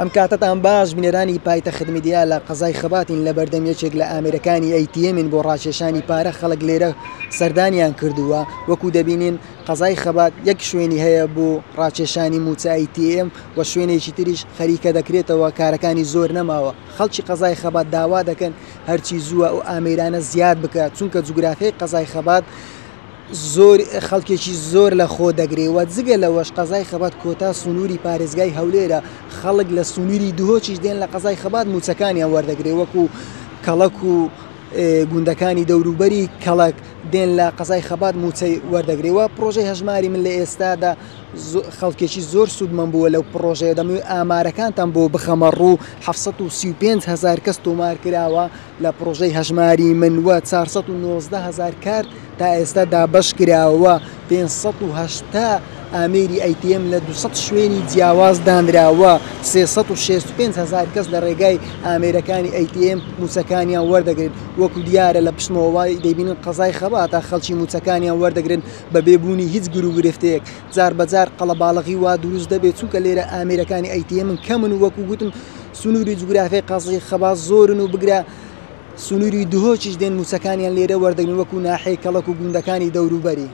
ئەم کاتتان باش بنێرانی پایتەخت میدیا لە قەزای خەباتین لە بەردەم یەکێک لە ئامێرەکانی ئەیتیەمین بۆ ڕاکێشانی پارە خەڵک لێرە سەردانیان کردووە وەکو دەبینین قەزای خەبات یەک شوێنی هەیە بۆ ڕاکێشانی موچە ئەیتیەم و شوێنێکی تریش خەریکە دەکرێتەوە کارەکانی زۆر نەماوە خەڵکی قەزای خەبات داوا دەکەن هەرچی زووە و ئامێرانە زیاد بکات چونکە جوگرافیای قەزای خەبات زۆر خەڵکێکی زۆر لە خۆ دەگرێەوە جگە لەوەش قەزای خەبات کۆتا سنووری پارێزگای هەولێرە خەڵک لە سنووری دهۆچیش دێن لە قەزای خەبات موچەکانیان وەردەگرێ وەکو کەڵک و گوندەکانی دەوروبەری کەڵک دێن لە قەزای خەبات موچەی وەردەگرێەوە پرۆژەی هەژماری من لە ئێستادا خەڵکێکی زۆر سوودمەند بووە لەو پرۆژەیە دەمەوێت ئامارەکانتان بۆ بخەمە ڕوو 735,000 کەس تۆمار کراوە لە پرۆژەی هەژماری من وە 419,000 کارت تا ئێستا دابەش کراوە 580 ئامێری ئەیتیەم لە 200 شوێنی جیاواز دانراوە 365,000 کەس لە ڕێگای ئامێرەکانی ئەیتیەم موچەکانیان وەردەگرن وەکو دیارە لە پشتمەوەی دەبینن قەزای خەبات تا خەڵکی موچەکانیان وەردەگرن بە بێبوونی هیچ گرفتەیەک جار بەجار قەڵەباڵغی وا دروست دەبێت چونکە لێرە ئامێرەکانی ئەیتیەمن کەمن وەکو گوتم سنووری جوگرافیای قەزای خەبات زۆرن و بگرە سنووری دهۆچیش دێن موچەکانیان لێرە وەردەگرن وەکو ناحەی کەڵک و گوندەکانی دەوروبەری.